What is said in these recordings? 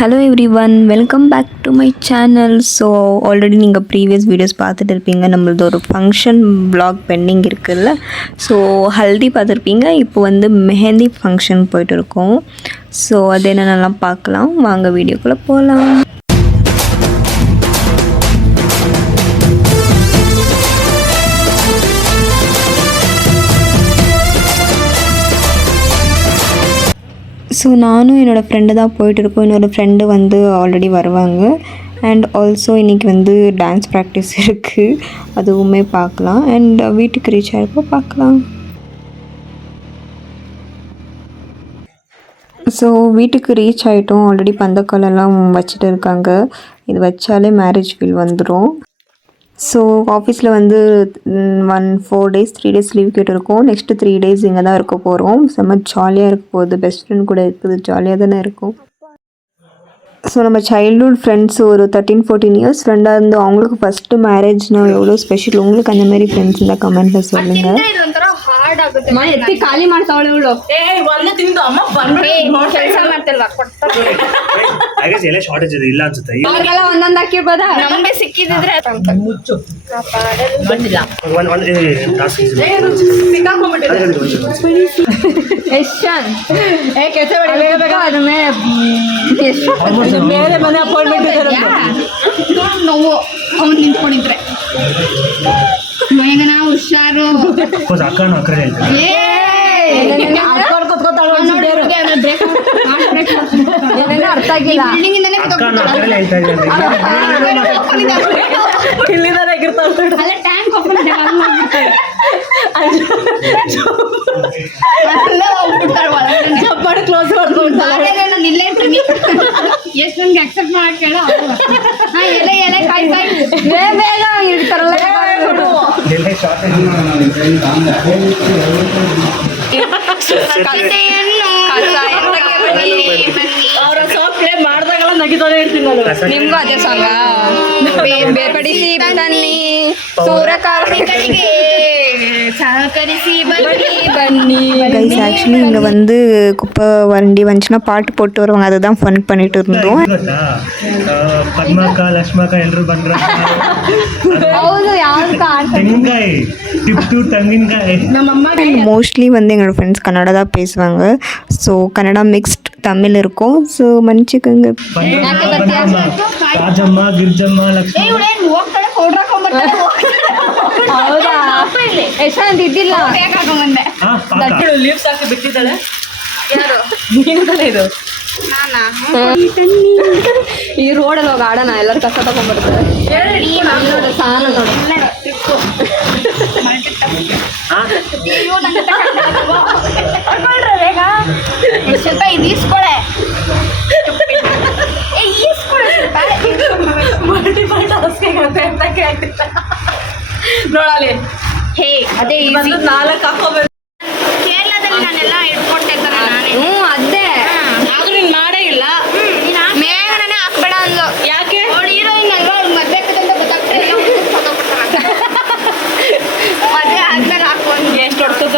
Hello everyone, welcome back to my channel. So already நீங்கள் previous videos பார்த்துட்டு இருப்பீங்க. நம்மளது ஒரு ஃபங்க்ஷன் வ்ளாக் பெண்டிங் இருக்குல்ல. ஸோ ஹல்தி பார்த்துருப்பீங்க. இப்போ வந்து மெஹந்தி ஃபங்க்ஷன் போய்ட்டு இருக்கோம். ஸோ அது என்னென்னலாம் பார்க்கலாம், வாங்க வீடியோக்குள்ளே போகலாம். ஸோ நானும் என்னோடய ஃப்ரெண்டு தான் போயிட்டுருக்கோம். என்னோடய ஃப்ரெண்டு வந்து ஆல்ரெடி வருவாங்க. அண்ட் ஆல்சோ இன்றைக்கி வந்து டான்ஸ் ப்ராக்டிஸ் இருக்குது, அதுவுமே பார்க்கலாம். அண்ட் வீட்டுக்கு ரீச் ஆகிருப்போ பார்க்கலாம். ஸோ வீட்டுக்கு ரீச் ஆகிட்டோம். ஆல்ரெடி பந்தக்காலெல்லாம் வச்சுட்டு இருக்காங்க. இது வச்சாலே மேரேஜ் ஃபீல் வந்துடும். ஸோ ஆஃபீஸில் வந்து 3 days லீவ் கேட்டிருக்கோம். நெக்ஸ்ட்டு 3 days இங்கே தான் இருக்க போகிறோம். செம்ம ஜாலியாக இருக்க போகுது. பெஸ்ட் ஃப்ரெண்ட் கூட இருக்குது, ஜாலியாக தானே இருக்கும். ஸோ நம்ம சைல்ட்ஹுட் ஃப்ரெண்ட்ஸ் ஒரு 13-14 years ஃப்ரெண்டாக இருந்து அவங்களுக்கு ஃபஸ்ட்டு மேரேஜ்னால் எவ்வளோ ஸ்பெஷல். உங்களுக்கு அந்த மாதிரி ஃப்ரெண்ட்ஸ் இருந்தால் ಕಮೆಂಟಲ್ಲಿ சொல்லுங்கள். ಖಾಲಿ ಮಾಡ್ತಾವಳೆ ಇವಳು. ಒಂದೊಂದು ಹಾಕಿರ್ಬೋದ, ನಮ್ಗೆ ಸಿಕ್ಕಿದ್ರೆ ಬೇರೆ ಮನೆ ಅಪಾಯಿಂಟ್ಮೆಂಟ್ ನೋವು ಅವ್ನು ನಿಂತ್ಕೊಂಡಿದ್ರೆ ಮೈಗನ ಹುಷಾರು. ಅರ್ಥ ಆಗಿಲ್ಲ. ಕ್ಲೋಸ್ ಎಷ್ಟು ನನ್ಗೆ ಅಕ್ಸೆಪ್ಟ್ ಮಾಡಕ್ ಹೇಳ. ಎಲೆ ಎಲೆ ಕಾಯಿ ಕಾಯಿ ಬೇಗ ಇರ್ತಾರಲ್ಲ. ನಿಮ್ಗೂ ಅದೇ ಸಾಂಗ ಬೇರ್ಪಡಿಸಿ ಬನ್ನಿ ಸೂರ್ಯಕಾಂತಿಗೆ ಸಹಕರಿಸಿ ಬನ್ನಿ. கைஸ் ஆக்சுவலி இங்கே வந்து குப்பை வண்டி வந்துச்சுன்னா பாட்டு போட்டு வருவாங்க. அதுதான் ஃபன் பண்ணிட்டு இருந்தோம். ಲಕ್ಷ್ಮಕ್ಕ ಎಲ್ಲರೂ ಬಂದ್ರ மோஸ்ட்லி வந்து எங்களோட ஃப்ரெண்ட்ஸ் கன்னடா தான் பேசுவாங்க. ஸோ கன்னடா மிக்ஸ்ட் தமிழ் இருக்கும். ஸோ மன்னிச்சுக்கோங்க. ರಾಜಮ್ಮ ಗಿರ್ಜಮ್ಮ ಲಕ್ಷ್ಮಿ ಹೌದಾ, ಎಷ್ಟೊಂದು ಇದ್ದಿಲ್ಲ. ಲೀವ್ಸ್ ಹಾಕಿ ಬಿಟ್ಟಿದ್ದಾಳೆ. ಇದು ಈ ರೋಡಲ್ಲಿ ಹೋಗಿ ಆಡೋಣ, ಎಲ್ಲರೂ ಕಸ ತಗೊಂಡ್ಬಿಡ್ತಾರೆ. ಸಾಲ ನೋಡಲಿ. ಹೇ ಅದೇ 4 ಹಾಕೋಬೇಕು. ಕೇರಳದಲ್ಲಿ ನಾನೆಲ್ಲ ಇಟ್ಕೊಂಡೆ. ಅದೇ ಆದ್ರೂ ನೀನ್ ಮಾಡೇ ಇಲ್ಲ. ಮೇಘನೇ ಹಾಕ್ಬೇಡ ಅಂದ್ಲು. ಯಾಕೆ? ಅವಳು ಹೀರೋಯಿನ್ ಅಲ್ವಾ, ಅವ್ಳು ಮದ್ವೆ ಅಂತ ಗೊತ್ತಾಗ್ತದೆ. ಮದ್ವೆ ಆದ್ಮೇಲೆ ಹಾಕುವ ಎಷ್ಟು ಹೊಡ್ತದ.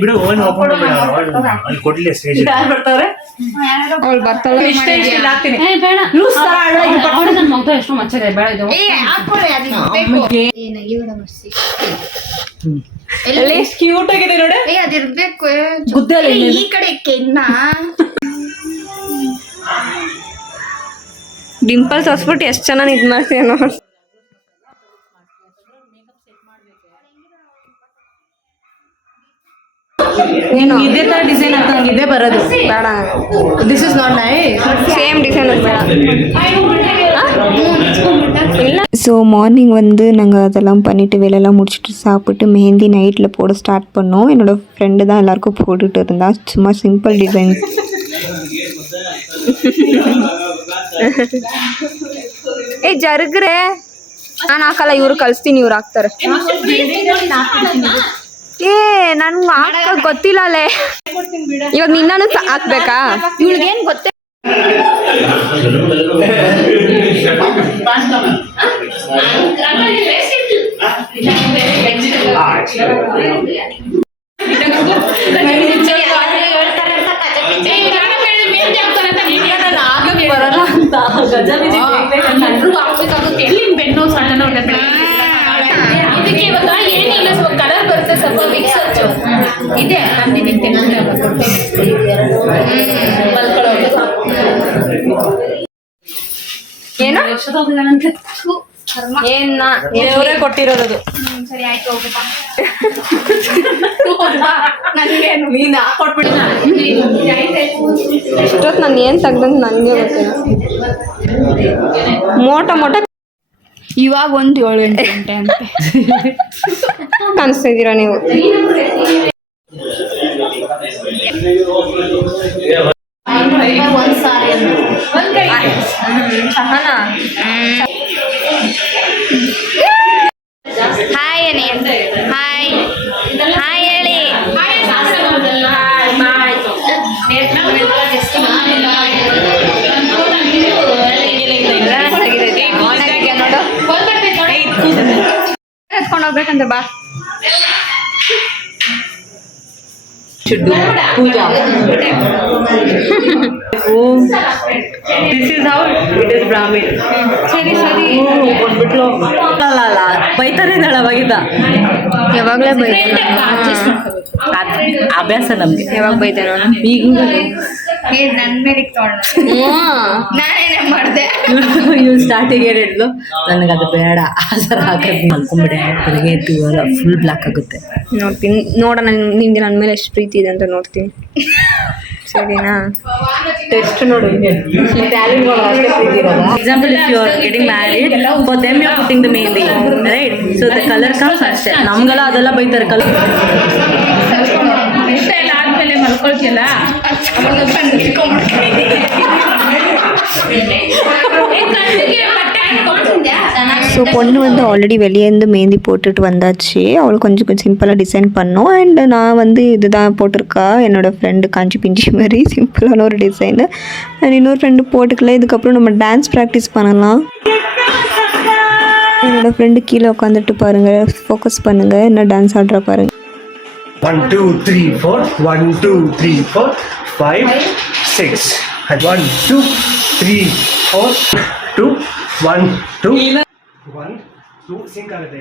ಬಿಡು ಕೊಡ್ಲಿ ಸ್ಟೇಜ್ ಬರ್ತಾರೆ. ಅವ್ಳು ಬರ್ತಾಳೆ. ಎಷ್ಟು ಮಚ್ಚರೆ ಬೇಡ. ಕ್ಯೂಟ್ ಆಗಿದೆ ನೋಡಿ. ಅದಿರ್ಬೇಕು ಈ ಕಡೆ ಕೆನ್ನ ಡಿಂಪಲ್ಸ್ ಹೊಸ್ಬಿಟ್ಟು ಎಷ್ಟು ಚೆನ್ನಾಗಿ ಇದು ಮಾಡ್ತೀವಿ ನೋಡಿ. ಏನು ಇದೇ ತರ ಡಿಸೈನ್ ಆಗ್ತಂಗೆ ಇದೇ ಬರೋದು ಬೇಡ. This is not nice. Same design ಬೇಡ. ஸோ மார்னிங் வந்து நாங்கள் அதெல்லாம் பண்ணிவிட்டு வேலையெல்லாம் முடிச்சுட்டு சாப்பிட்டு மெஹந்தி நைட்டில் போட ஸ்டார்ட் பண்ணோம். என்னோடய ஃப்ரெண்டு தான் எல்லாேருக்கும் போட்டுட்டு இருந்தா. சும்மா சிம்பிள் டிசைன்ஸ். ಏ ಜರುಗ್ರೆ ನಾನು ಹಾಕಲ್ಲ, ಇವ್ರು ಕಳಿಸ್ತೀನಿ, ಇವ್ರು ಹಾಕ್ತಾರೆ. ಏ ನನ್ಗೆ ಹಾಕ ಗೊತ್ತಿಲ್ಲ ಅಲ್ಲೇ ಇವಾಗ ನಿನ್ನೂ ಹಾಕ್ಬೇಕಾ ಇವಳಿಗೇನ್ ಗೊತ್ತೇ ಬೆನ್ನು ಸಣ್ಣ ಇದಕ್ಕೆ ಇವಾಗ ಏನಿಲ್ಲ ಸ್ವಲ್ಪ ಕಲರ್ ಬರುತ್ತೆ ಸ್ವಲ್ಪ ಮಿಕ್ಸ್ ಇದೆ ನಂದಿನಿ ಏನೋ ಏನ ದೇವರೇ ಕೊಟ್ಟಿರೋದು ಸರಿ ಆಯ್ತು ಹೋಗಪ್ಪ ನೀನ್ ಕೊಟ್ಬಿಡಿ ಇಷ್ಟೊತ್ತು ನಾನು ಏನು ತೆಗ್ದಂಗೆ ನನಗೆ ಗೊತ್ತಿಲ್ಲ ಮೋಟ ಇವಾಗ 1:07 ಗಂಟೆ ಅಂತೆ ಕಾಣಿಸ್ತಿದ್ದೀರಾ ನೀವು ಒಂದ್ ಸಾರಿ ಹಾಯ್ ಅನಿ ಹಾಯ್ ಹಾಯ್ ಹೇಳಿ ಎತ್ಕೊಂಡು ಹೋಗ್ಬೇಕಂತ ಬಾ this is how it is Brahmin ಸರಿ ಸರಿ ಬಂದ್ಬಿಟ್ಲು ಅಲ್ಲ ಬೈತಾನೆ ಇದ್ದಾಳೆ ಅವಾಗಿದ್ದ ಯಾವಾಗಲೇ ಅಭ್ಯಾಸ ನಮ್ಗೆ ಯಾವಾಗ ಬೈತೆ ನೋಡ ಈಗ ನನ್ ಮೇಲೆ ನಾನೇನೇ ಮಾಡ್ದೆ ಇವ್ರು ಸ್ಟಾರ್ಟಿಂಗ್ ಏನು ಹೇಳಿದ್ಲು ನನಗೆ ಅದು ಬೇಡ ಆ ಥರ ಹಾಕೋದು ಮಲ್ಕೊಂಬಿಡೆ ಬೆಳಗ್ಗೆ ಎದ್ದು ಫುಲ್ ಬ್ಲ್ಯಾಕ್ ಆಗುತ್ತೆ ನೋಡ್ತೀನಿ ನೋಡೋಣ ನಿಮ್ಗೆ ನನ್ನ ಮೇಲೆ ಎಷ್ಟು ಪ್ರೀತಿ ಇದೆ ಅಂತ ನೋಡ್ತೀನಿ ಸರಿನಾ ಟೆಸ್ಟ್ ನೋಡು example if you are getting married for them you are putting the mehndi right so the colour comes ಅಷ್ಟೇ ನಮ್ಗೆಲ್ಲ ಅದೆಲ್ಲ ಬೈತಾರೆ ಕಲರ್ ಇಷ್ಟ ಎಲ್ಲ ಆದ್ಮೇಲೆ ಮಲ್ಕೊಳ್ತಿಯಲ್ಲ ஸோ பொண்ணு வந்து ஆல்ரெடி வெளியேருந்து மெஹந்தி போட்டுட்டு வந்தாச்சு அவள் கொஞ்சம் சிம்பிளாக டிசைன் பண்ணோம் அண்ட் நான் வந்து இதுதான் போட்டிருக்கா என்னோடய ஃப்ரெண்டு காஞ்சி பிஞ்சி மாதிரி சிம்பிளான ஒரு டிசைனு அண்ட் இன்னொரு ஃப்ரெண்டு போட்டுக்கல இதுக்கப்புறம் நம்ம டான்ஸ் ப்ராக்டிஸ் பண்ணலாம் என்னோடய ஃப்ரெண்டு கீழே உட்காந்துட்டு பாருங்கள் ஃபோக்கஸ் பண்ணுங்கள் என்ன டான்ஸ் ஆடுறா பாருங்கள் 1 2 3 4 1 2 3 4 5 6 1 2 3 4 2 1 2 1 2 ಸಿಂಕ್ ಆಗುತ್ತೆ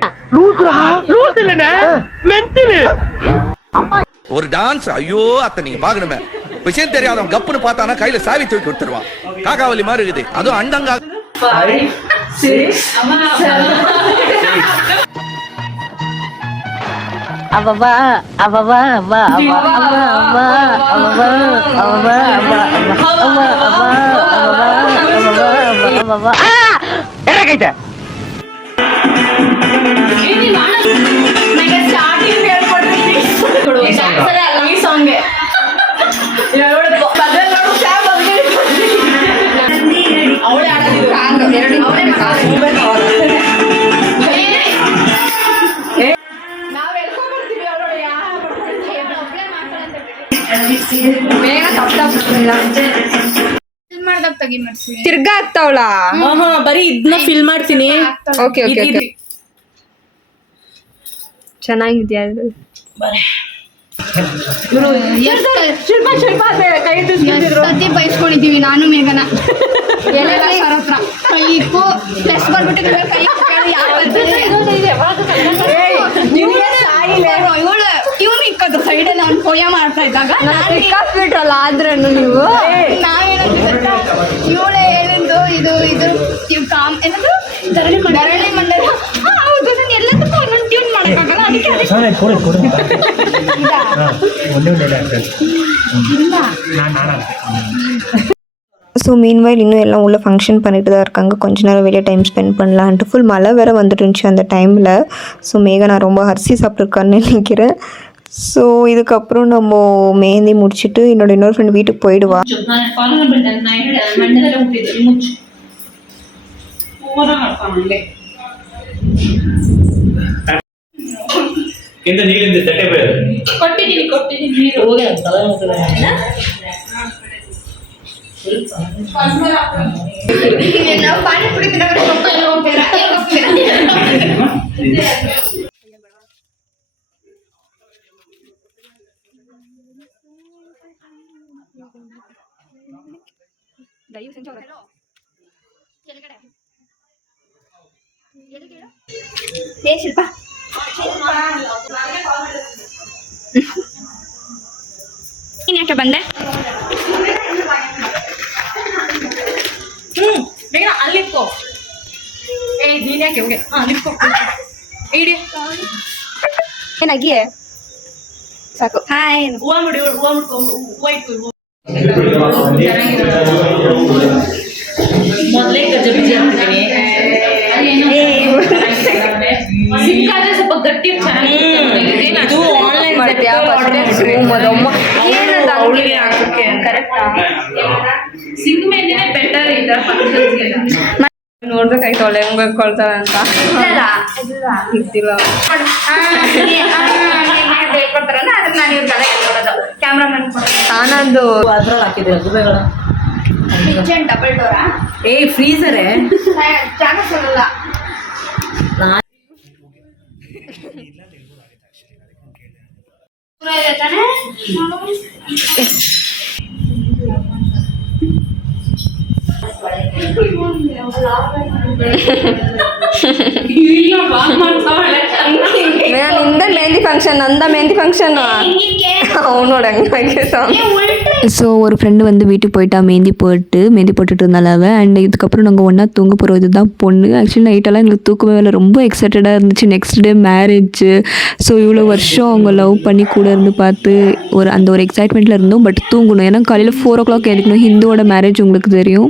ஒரு டான்ஸ் ஐயோ அத்தை நீங்க பாக்கணுமே விஷயம் தெரியாதவன் கப்புன்னு பார்த்தானா கையில சாவி தூக்கி கொடுத்துருவான் காக்காவலி மாதிரி இருக்குது அதுவும் அண்டங்கா 5 6 அவவா அவவா அவா அவா அவவா அவவா அவவா அவவா அவவா என்ன கைட்ட ಈ ಸಾಂಗ್ ತಿರ್ಗಾ ಆಗ್ತಾವಳ ಬರೀ ಇದನ್ನ ಫಿಲ್ ಮಾಡ್ತೀನಿ ಓಕೆ ಓಕೆ ಓಕೆ ಚೆನ್ನಾಗಿದ್ಯಾ ಅದು ಸತಿ ಬಯಸ್ಕೊಂಡಿದೀವಿ ನಾನು ಮೇಘನ ಸರ್ ಹತ್ರ ಕೈಗೂ ಪ್ಲಸ್ ಬರ್ಬಿಟ್ಟು ಕೈ ಇವನು ಇಕ್ಕದ್ರು ಸೈಡಲ್ಲಿ ಅವ್ನು ಪೋಯ ಮಾಡ್ತಾ ಇದ್ದಾಗ ಸಿಕ್ಕಾಕ್ಬಿಟ್ರಲ್ಲ ಆದ್ರೂ ನೀವು ನಾವೇನಂತ ಇವಳೇ ಹೇಳಿದ್ದು ಇದು ಏನದು ಧರಣಿ ಮಂಡಳಿ ಹೌದು ನಾನು ಎಲ್ಲದಕ್ಕೂ ಒಂದೊಂದು ಟ್ಯೂನ್ ಮಾಡೋಕ್ಕಾಗಲ್ಲ ಅದಕ್ಕೆ ಕೊಡು ஸோ மீன்வைல் இன்னும் எல்லாம் உள்ள ஃபங்க்ஷன் பண்ணிட்டு தான் இருக்காங்க கொஞ்ச நேரம் வெளியே டைம் ஸ்பெண்ட் பண்ணலான்ட்டு ஃபுல் மழை வேறு வந்துட்டு இருந்துச்சு அந்த டைமில் ஸோ மேகா நான் ரொம்ப அரிசி சாப்பிட்ருக்கான்னு நினைக்கிறேன் ஸோ இதுக்கப்புறம் நம்ம மெஹந்தி முடிச்சுட்டு என்னோட இன்னொரு ஃப்ரெண்ட் வீட்டுக்கு போயிடுவா ಕಿಂತ ನೀರಿಂದ ತಟ್ಟೆ ಬೇರೆ ಕೊಟ್ಟಿದ್ದೀನಿ ನೀರು ಹೋಗಿ ತಲೆ ಮುಟ್ಟಿದೆ. ನಾವು ಪಾನಿಪುರಿ ತಿನ್ನೋಕೆ ಸ್ವಲ್ಪ ಎಲ್ಲಿ ಹೋಗ್ತೀರಾ ಶಿಲ್ಪ ನೀನ್ ಯಾಕೆ ಬಂದೆ ಬೇಗ ಅಲ್ಲಿಟ್ಕೋ. ನೀನ್ ಯಾಕೆ ಹೋಗಿ ಅಲ್ಲಿಟ್ಕೋ ಇಡಿ ಏನಾಗಿ ಸಾಕು ಹಾಯ್ ಹೂವ ಮುಡಿ ಹೂವ ಮುಡ್ಕೊ ಹೂವ ಇಟ್ಕೊ. ಮೊದಲೇ ಗಜ ಬಿಜಿ ಅಂತಿದ್ದೀನಿ. ಸಿಕ್ಕಾದ್ರೆ ಸ್ವಲ್ಪ ಗಟ್ಟಿ ಇದು ಆನ್ಲೈನ್ ಸಿಂಗ್ ಮೇಲೆ ಬೆಟರ್ ಇದೆ. ನೋಡ್ಬೇಕಾಯ್ತು ಅವಳು ಹೆಂಗ್ ಬೆಳ್ಕೊಳ್ತಾಳೆ ಅಂತ ಇದ್ದಿಲ್ಲ. ಹೇಳ್ಕೊಡ್ತಾರಲ್ಲ ಅದನ್ನ ನಾನು ಇವ್ರ ತಲೆ ಕೊಡೋದು ಕ್ಯಾಮ್ರಾಮನ್ ಕೊಡೋದು. ನಾನಂದು ಅದ್ರಲ್ಲಿ ಹಾಕಿದ್ರೆ ಗುಬೆಗಳ ಕಿಚನ್ ಡಬಲ್ ಡೋರಾ ಫ್ರೀಸರೇ ಜಾಗ ಸಿಗಲ್ಲ. ತಾನೇ ನಿಂದ ಮೆಹಂದಿ ಫಂಕ್ಷನ್ ನಂದ மெஹந்தி ஃபங்க்ஷன் அவனோட ஸோ ஒரு ஃப்ரெண்டு வந்து வீட்டுக்கு போயிட்டா மெஹந்தி போட்டுட்டு இருந்தாள் அவள். அண்ட் இதுக்கப்புறம் நாங்கள் ஒன்றா தூங்க போகிறோம். இதுதான் பொண்ணு. ஆக்சுவலி நைட்டெல்லாம் எங்களுக்கு தூக்கமே வேலை, ரொம்ப எக்ஸைட்டடாக இருந்துச்சு. Next day marriage. ஸோ இவ்வளோ வருஷம் அவங்க லவ் பண்ணி கூட இருந்து பார்த்து அந்த ஒரு எக்ஸைட்மெண்ட்டில் இருந்தோம். பட் தூங்கணும், ஏன்னா காலையில் 4 o'clock எழுதிக்கணும். ஹிந்துவோட மேரேஜ் உங்களுக்கு தெரியும்,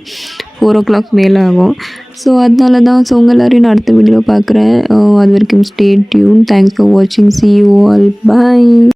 4 o'clock மேலே ஆகும். ஸோ அதனால தான். ஸோ உங்கள் எல்லோரையும் நான் அடுத்த வீடியோ பார்க்குறேன். அது வரைக்கும் ஸ்டே டியூன். தேங்க்ஸ் ஃபார் வாட்சிங். see you all. bye.